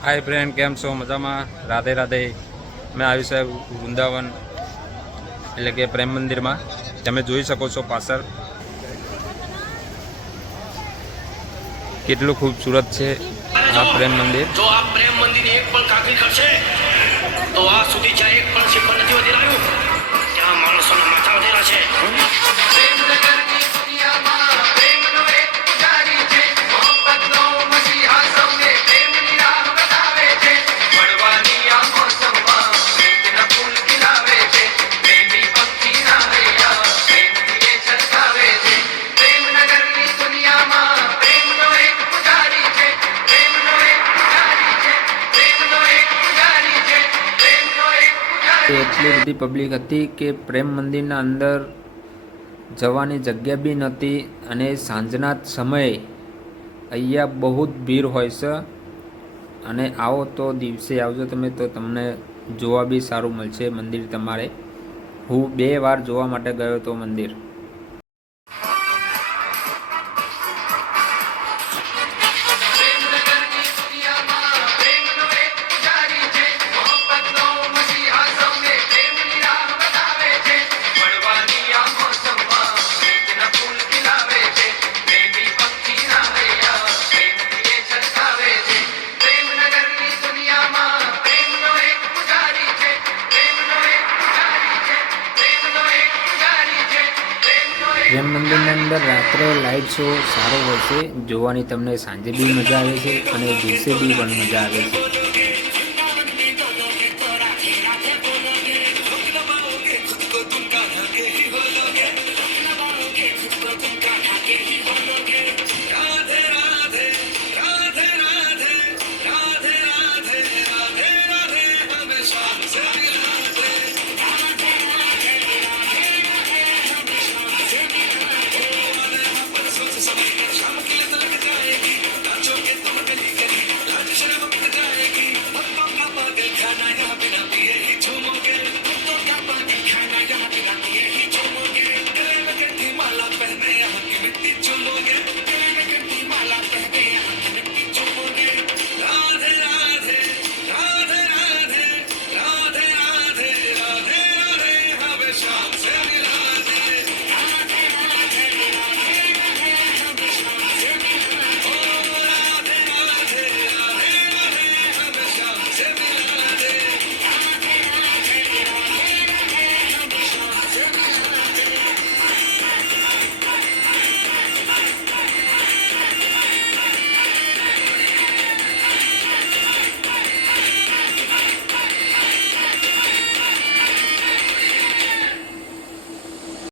Hi friend, केम छो? मजामा? राधे राधे। मैं आव्યું છે વૃંદાવન એટલે કે પ્રેમ મંદિરમાં। તમે જોઈ શકો છો પાછળ કેટલું ખૂબસૂરત છે આ પ્રેમ મંદિર। જો આ પ્રેમ મંદિરની એક પણ કાકરી કરશે તો આ સુધી જ્યાં એક પણ શિખર નથી વધેરાયું ત્યાં માણસોના માથા વધેરા છે। એટલી બધી પબ્લિક હતી કે પ્રેમ મંદિરના અંદર જવાની જગ્યા બી નહોતી અને સાંજના સમયે અહીંયા બહુ જ ભીડ હોય છે અને આવો તો દિવસે આવજો તમે તો તમને જોવા બી સારું મળશે મંદિર તમારે। હું 2 વાર જોવા માટે ગયો તો મંદિર। પ્રેમ મંદિરની અંદર રાત્રે લાઇટ શો સારો હોય છે જોવાની, તમને સાંજે બી મજા આવે છે અને દિવસે બી પણ મજા આવે છે।